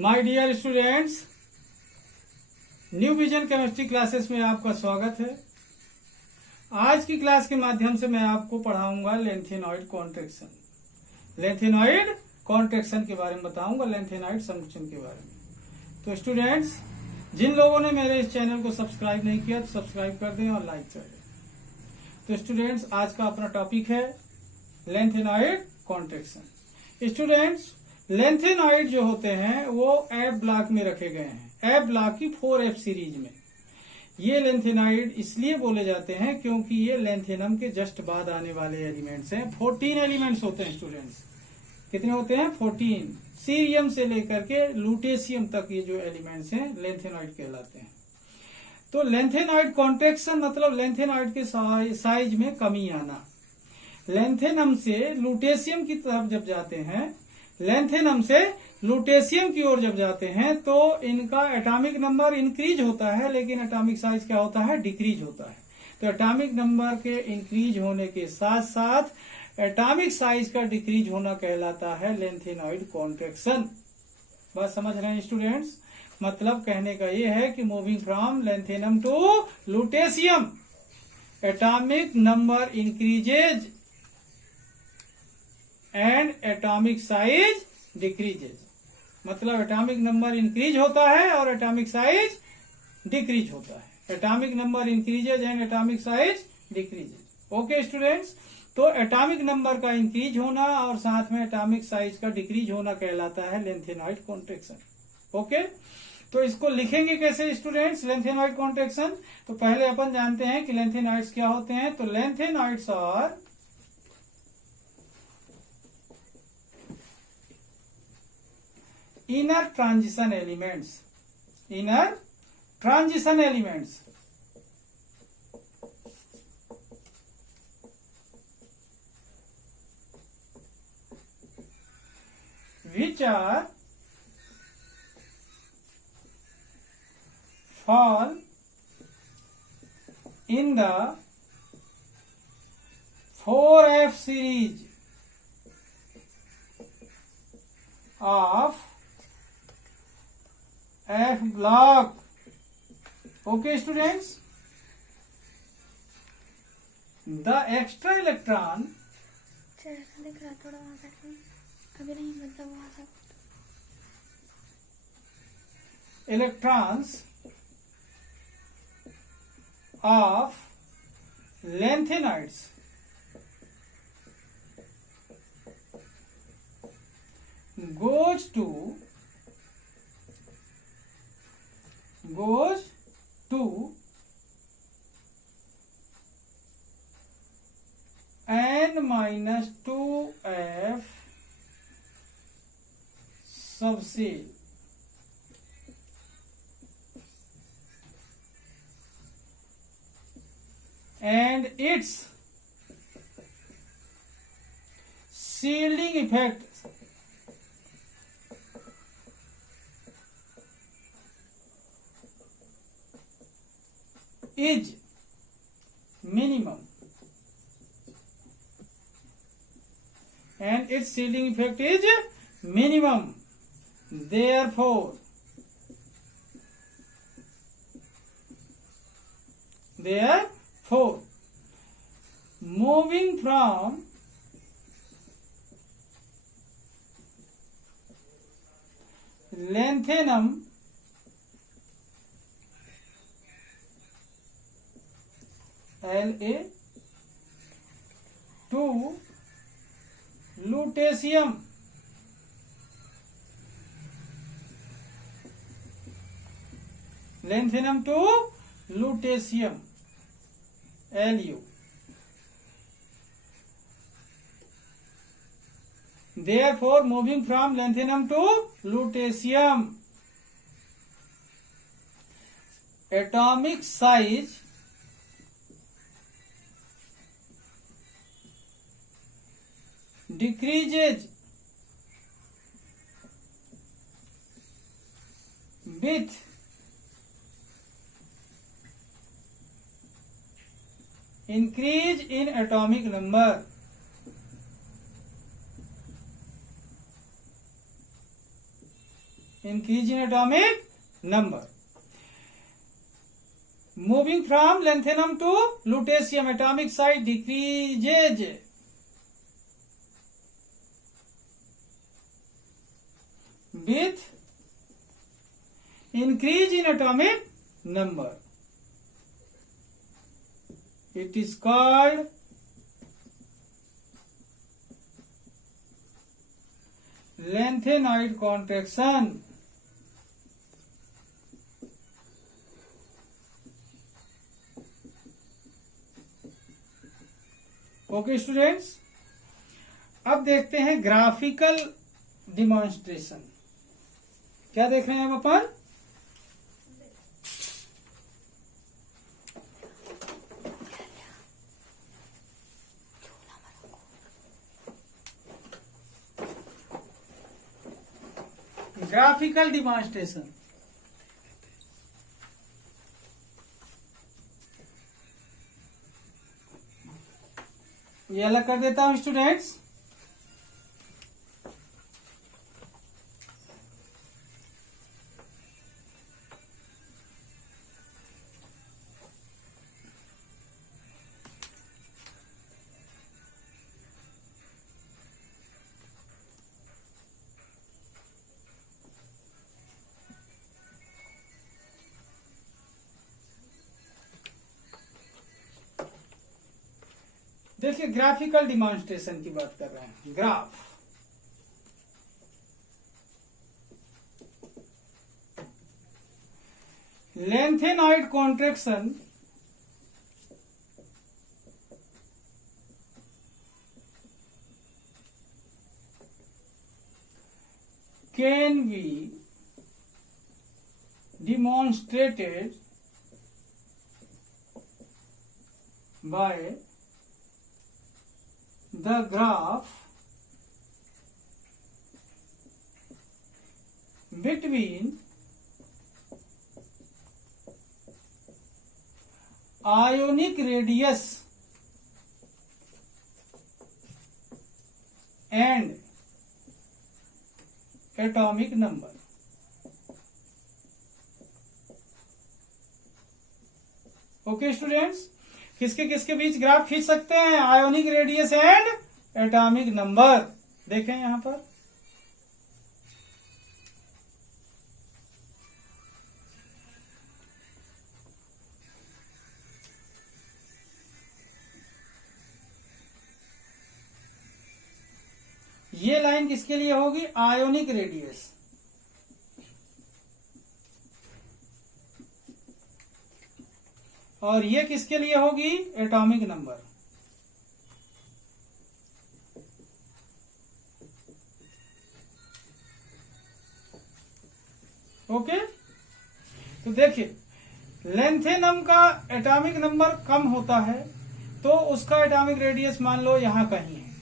My dear students, New Vision chemistry classes में आपका स्वागत है। आज की क्लास के माध्यम से मैं आपको पढ़ाऊंगा लेंथेनॉइड कॉन्ट्रैक्शन। लेंथेनॉइड कॉन्ट्रैक्शन के बारे में बताऊंगा, लेंथेनॉइड संकुचन के बारे में। तो स्टूडेंट्स, जिन लोगों ने मेरे इस चैनल को सब्सक्राइब नहीं किया तो सब्सक्राइब कर दें और लाइक कर दें। तो स्टूडेंट्स, आज का अपना टॉपिक है लेंथेनॉइड कॉन्ट्रैक्शन। स्टूडेंट्स, लेंथेनॉइड जो होते हैं वो एफ ब्लॉक में रखे गए हैं, एफ ब्लॉक की 4F सीरीज में। ये लेंथेनॉइड इसलिए बोले जाते हैं क्योंकि ये लेंथेनम के जस्ट बाद आने वाले एलिमेंट्स हैं। 14 एलिमेंट्स होते हैं स्टूडेंट्स। कितने होते हैं? 14। सीरियम से लेकर के लूटेशियम तक ये जो एलिमेंट्स हैं लेंथेनॉइड कहलाते हैं। तो लेंथेनॉइड कॉन्ट्रैक्शन मतलब लेंथेनॉइड के साइज में कमी आना। लेंथेनम से लूटेशियम की तरफ जब जाते हैं, लेंथेनम से लूटेशियम की ओर जब जाते हैं तो इनका एटॉमिक नंबर इंक्रीज होता है, लेकिन एटॉमिक साइज क्या होता है? डिक्रीज होता है। तो एटॉमिक नंबर के इंक्रीज होने के साथ साथ एटॉमिक साइज का डिक्रीज होना कहलाता है लेंथेनॉइड कॉन्ट्रैक्शन। बात समझ रहे हैं स्टूडेंट्स? मतलब कहने का ये है कि moving from lanthanum to lutetium atomic number increases and atomic size decreases. मतलब एटॉमिक नंबर इंक्रीज होता है और एटॉमिक साइज डिक्रीज होता है। Atomic number increases and atomic size decreases. Okay students, तो एटॉमिक नंबर का इंक्रीज होना और साथ में एटॉमिक साइज का डिक्रीज होना कहलाता है लेंथेनॉइड कॉन्ट्रैक्शन। ओके, तो इसको लिखेंगे कैसे स्टूडेंट्स लेंथेनॉइड कॉन्ट्रैक्शन? तो पहले अपन जानते हैं कि लेंथेनॉइड्स क्या होते हैं। तो लेंथेनॉइड्स और inner transition elements, inner transition elements which are fall in the 4F series of F block. Okay students, the extra electron electrons of lanthanides goes to n-2f subcell, and its shielding effect is minimum, and its shielding effect is minimum. Therefore moving from lanthanum La to lutetium lanthanum to lutetium Lu. Therefore moving from lanthanum to lutetium atomic size decreases with increase in atomic number. increase in atomic number. Moving from lanthanum to lutetium, atomic size decreases with increase in atomic number. It is called lanthanoid contraction. Okay students, अब देखते हैं graphical demonstration. क्या देख रहे हैं हम अपन? Graphical demonstration. ये अलग कर देता हूं स्टूडेंट्स। देखिए, ग्राफिकल डिमॉन्स्ट्रेशन की बात कर रहे हैं। Graph, lengthenoid contraction can be demonstrated by the graph between ionic radius and atomic number. Okay students, किसके किसके बीच ग्राफ खींच सकते हैं? Ionic radius and atomic number. देखें यहां पर, ये लाइन किसके लिए होगी? Ionic radius. और ये किसके लिए होगी? Atomic number. ओके, तो देखिए, लेंथेनम का एटॉमिक नंबर कम होता है तो उसका एटॉमिक रेडियस मान लो यहां कहीं है,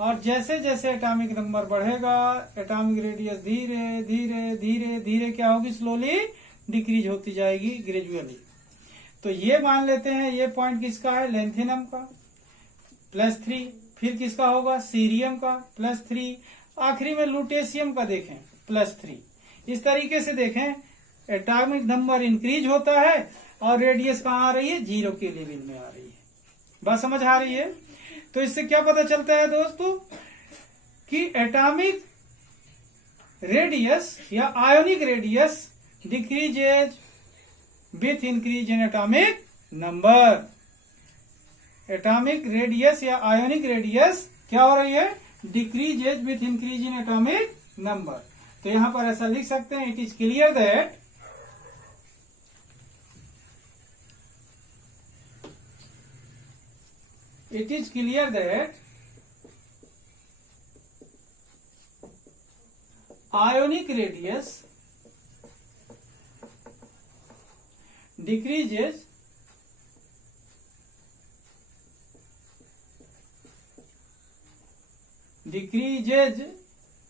और जैसे जैसे एटॉमिक नंबर बढ़ेगा एटॉमिक रेडियस धीरे धीरे धीरे धीरे क्या होगी? स्लोली डिक्रीज होती जाएगी, ग्रेजुअली। तो ये मान लेते हैं ये पॉइंट किसका है? लेंथेनम का, +3। फिर किसका होगा? सीरियम का, +3। आखिरी में लुटेशियम का देखें, +3। इस तरीके से देखें, एटॉमिक नंबर इंक्रीज होता है और रेडियस कहाँ आ रही है? 0 के लेवल में आ रही है। बात समझ आ रही है? तो इससे क्या पता चलता है दोस्तों कि एटॉमिक रेडियस या ionic radius decreases with increase in atomic number. Atomic radius या आयोनिक रेडियस क्या हो रही है? Decreases with increase in atomic number. तो यहां पर ऐसा लिख सकते हैं, it is clear that ionic radius decreases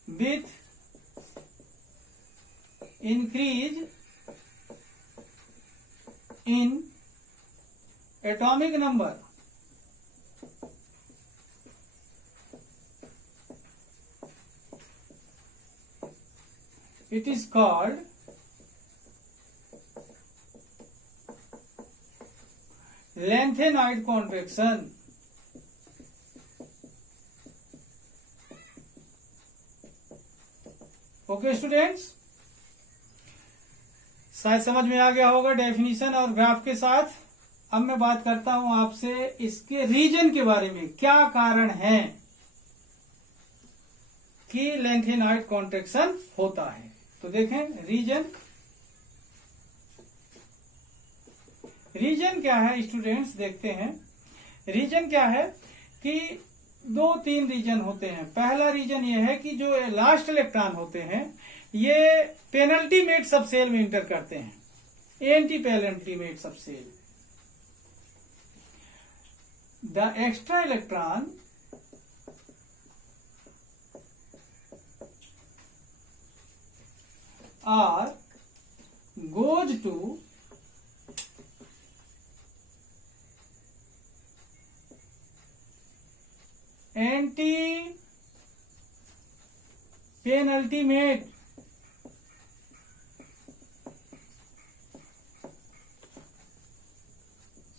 with increase in atomic number. it is called lengthenoid contraction. Okay students, शायद समझ में आ गया होगा डेफिनेशन और ग्राफ के साथ। अब मैं बात करता हूं आपसे इसके रीजन के बारे में, क्या कारण है कि लेंथेनॉइड कॉन्ट्रैक्शन होता है। तो देखें रीजन क्या है स्टूडेंट्स, देखते हैं। रीजन क्या है कि 2-3 रीजन होते हैं। पहला रीजन ये है कि जो लास्ट इलेक्ट्रॉन होते हैं ये पेनल्टीमेट सबसेल में इंटर करते हैं, anti penultimate subshell. The extra electron are goes to anti penultimate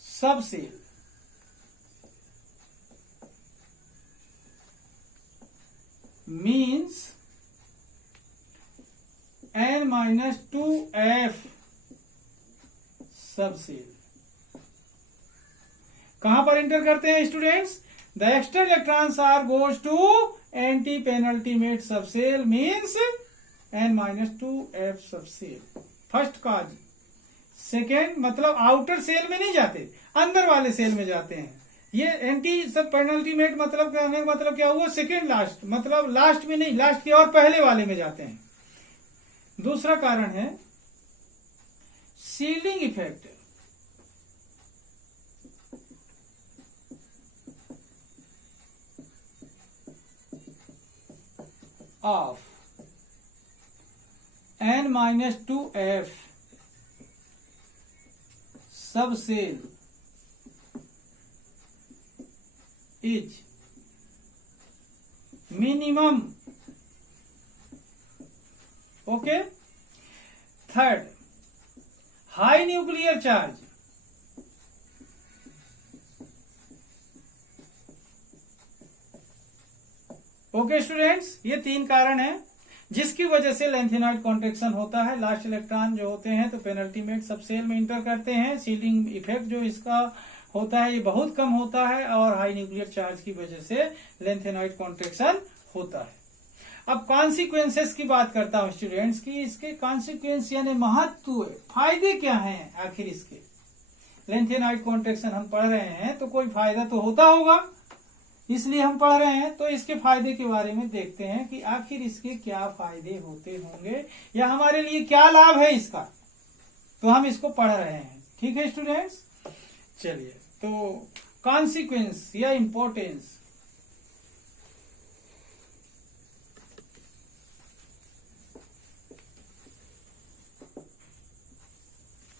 subshell. Means N-2F subshell. कहां पर इंटर करते हैं students? The extra electrons are goes to anti-penultimate subcell means N-2F subcell। First cause. Second मतलब outer cell में नहीं जाते, अंदर वाले सेल में जाते हैं। ये एंटी सब पेनल्टीमेट मतलब कहने का मतलब क्या हुआ? सेकेंड लास्ट, मतलब लास्ट में नहीं, लास्ट के और पहले वाले में जाते हैं। दूसरा कारण है ceiling effect. of N-2F subcell is minimum. Okay. Third, high nuclear charge. Okay students, ये 3 कारण है जिसकी वजह से लेंथेनॉइड कॉन्ट्रैक्शन होता है। लास्ट इलेक्ट्रॉन जो होते हैं तो पेनल्टीमेट सबसेल में इंटर करते हैं। सीलिंग इफेक्ट जो इसका होता है ये बहुत कम होता है और हाई न्यूक्लियर चार्ज की वजह से लेंथेनॉइड कॉन्ट्रैक्शन होता है। अब कॉन्सिक्वेंसेस की बात करता हूं स्टूडेंट्स की। इसके कॉन्सिक्वेंस यानी महत्व, फायदे क्या हैं आखिर इसके। लेंथेनॉइड कॉन्ट्रैक्शन हम पढ़ रहे हैं तो कोई फायदा तो होता होगा, इसलिए हम पढ़ रहे हैं। तो इसके फायदे के बारे में देखते हैं कि आखिर इसके क्या फायदे होते होंगे या हमारे लिए क्या लाभ है इसका। तो हम इसको पढ़ रहे हैं, ठीक है स्टूडेंट्स। चलिए, तो कॉन्सिक्वेंस या इंपॉर्टेंस।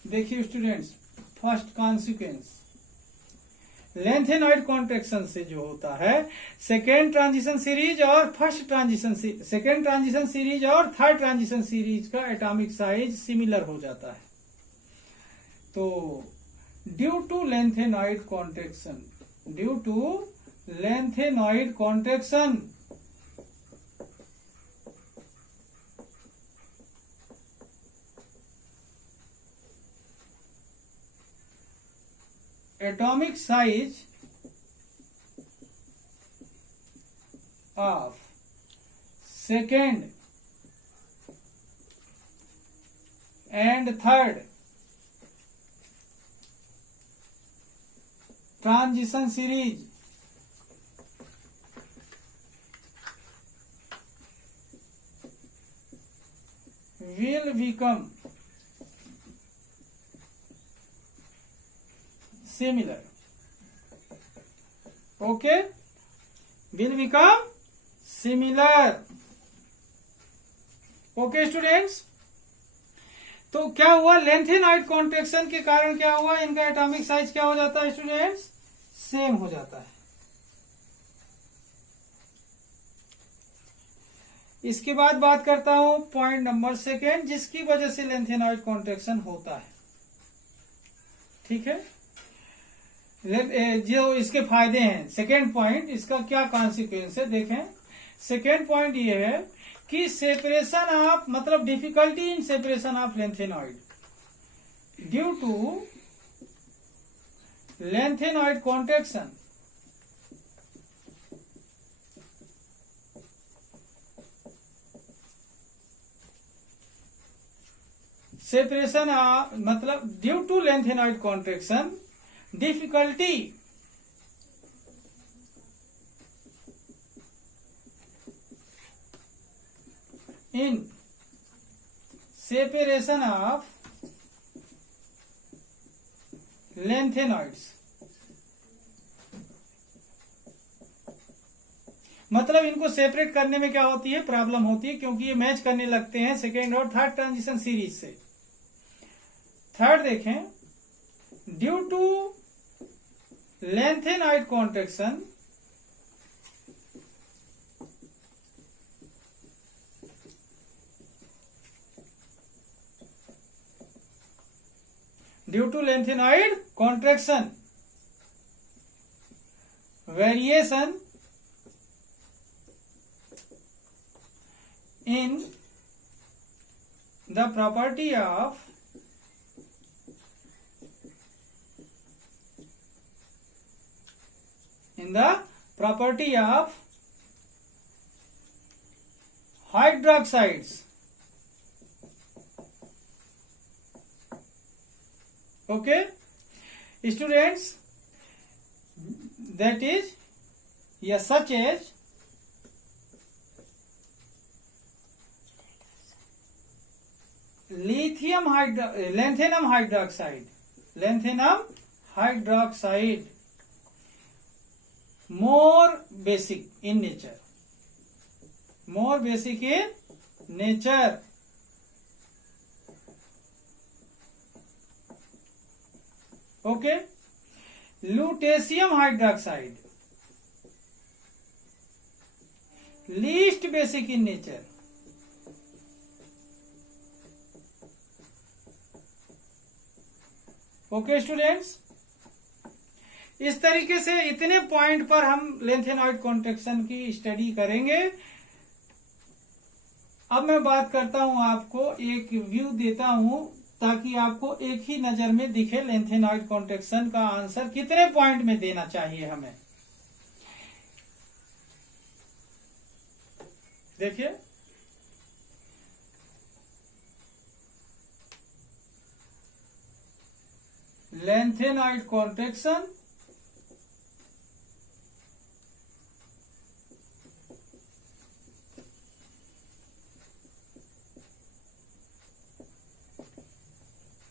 देखिए students, first consequence lanthanoid contraction से जो होता है सेकेंड ट्रांजिशन सीरीज और सेकेंड ट्रांजिशन सीरीज और थर्ड ट्रांजिशन सीरीज का एटॉमिक साइज सिमिलर हो जाता है। तो due to lanthanoid contraction atomic size of second and third transition series will become similar. Okay, will become similar. Okay students, तो क्या हुआ? लेंथेनॉइड कॉन्ट्रैक्शन के कारण क्या हुआ? इनका एटॉमिक साइज क्या हो जाता है स्टूडेंट्स? सेम हो जाता है। इसके बाद बात करता हूं पॉइंट नंबर सेकेंड, जिसकी वजह से लेंथेनॉइड कॉन्ट्रैक्शन होता है। ठीक है, जो इसके फायदे हैं। सेकेंड पॉइंट, इसका क्या कॉन्सिक्वेंस है देखें। सेकेंड पॉइंट ये है कि सेपरेशन ऑफ, मतलब difficulty in separation of lanthanoid due to lanthanoid contraction separation मतलब due to lanthanoid contraction difficulty in separation of lanthanoids, मतलब इनको सेपरेट करने में क्या होती है, प्रॉब्लम होती है, क्योंकि ये मैच करने लगते हैं सेकेंड और थर्ड ट्रांजिशन सीरीज से। थर्ड देखें, due to lanthanoid contraction due to lanthanoid contraction variation in the property of hydroxides. Okay, students, that is, yes, such as lanthanum hydroxide more basic in nature, okay. Lutetium hydroxide least basic in nature, okay students. इस तरीके से इतने point पर हम lanthanoid contraction की study करेंगे। अब मैं बात करता हूं, आपको एक व्यू देता हूं ताकि आपको एक ही नजर में दिखे लेंथेनॉइड कॉन्ट्रैक्शन का आंसर कितने पॉइंट में देना चाहिए हमें। देखिए, lengthenide contraction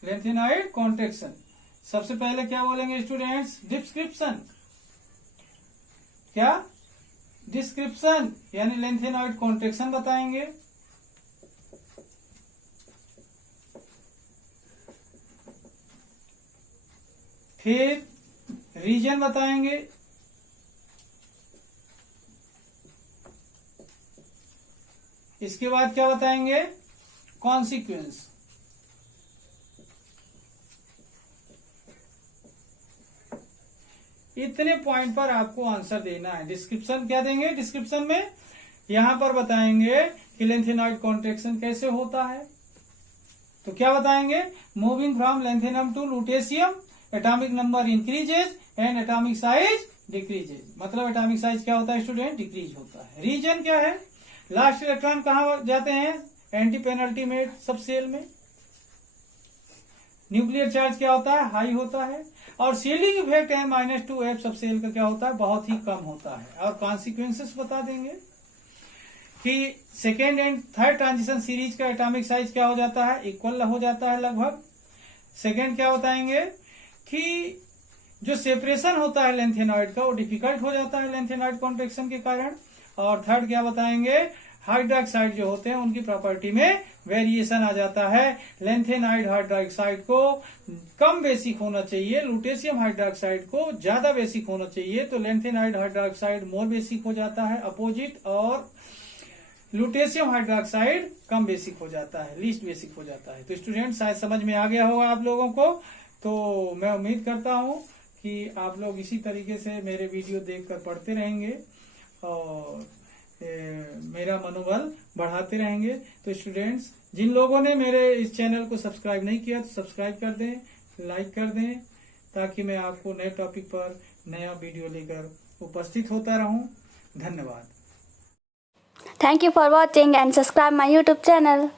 lengthenide contraction, सबसे पहले क्या बोलेंगे स्टूडेंट्स, डिस्क्रिप्शन। क्या डिस्क्रिप्शन, यानी लेंथेनॉइड कॉन्ट्रैक्शन बताएंगे। फिर रीजन बताएंगे, इसके बाद क्या बताएंगे, कॉन्सिक्वेंस। इतने पॉइंट पर आपको आंसर देना है। डिस्क्रिप्शन क्या देंगे, डिस्क्रिप्शन में यहां पर बताएंगे कि लेंथेनॉइड कॉन्ट्रैक्शन कैसे होता है। तो क्या बताएंगे, moving from lanthanum to lutetium atomic number increases and atomic size decreases, मतलब एटॉमिक साइज क्या होता है स्टूडेंट, डिक्रीज होता है। रीजन क्या है, लास्ट इलेक्ट्रॉन कहां जाते हैं, एंटी पेनल्टीमेट सब सेल में। न्यूक्लियर चार्ज क्या होता है, हाई होता है। और सीलिंग इफेक्ट है -2f सब सेल का क्या होता है, बहुत ही कम होता है। और कॉन्सिक्वेंसेस बता देंगे कि second and third transition series का एटॉमिक साइज क्या हो जाता है, इक्वल हो जाता है लगभग। सेकेंड क्या बताएंगे कि जो सेपरेशन होता है लेंथेनॉइड का वो डिफिकल्ट हो जाता है लेंथेनॉइड कॉन्ट्रैक्शन के कारण। और थर्ड क्या बताएंगे, हाइड्रोक्साइड जो होते हैं उनकी प्रॉपर्टी में वेरिएशन आ जाता है। लेंथेनाइड हाइड्रोक्साइड को कम बेसिक होना चाहिए, लुटेशियम हाइड्रोक्साइड को ज्यादा बेसिक होना चाहिए। तो लेंथेनाइड हाइड्रोक्साइड मोर बेसिक हो जाता है अपोजिट, और लुटेशियम हाइड्रोक्साइड कम बेसिक हो जाता है, लीस्ट बेसिक हो जाता है। तो स्टूडेंट शायद समझ में आ गया होगा आप लोगों को। तो मैं उम्मीद करता हूं कि आप लोग इसी तरीके से मेरे वीडियो देखकर पढ़ते रहेंगे और मेरा मनोबल बढ़ाते रहेंगे। तो स्टूडेंट्स, जिन लोगों ने मेरे इस चैनल को सब्सक्राइब नहीं किया तो सब्सक्राइब कर दें, लाइक कर दें, ताकि मैं आपको नए टॉपिक पर नया वीडियो लेकर उपस्थित होता रहूं। धन्यवाद। Thank you for watching and subscribe my YouTube channel.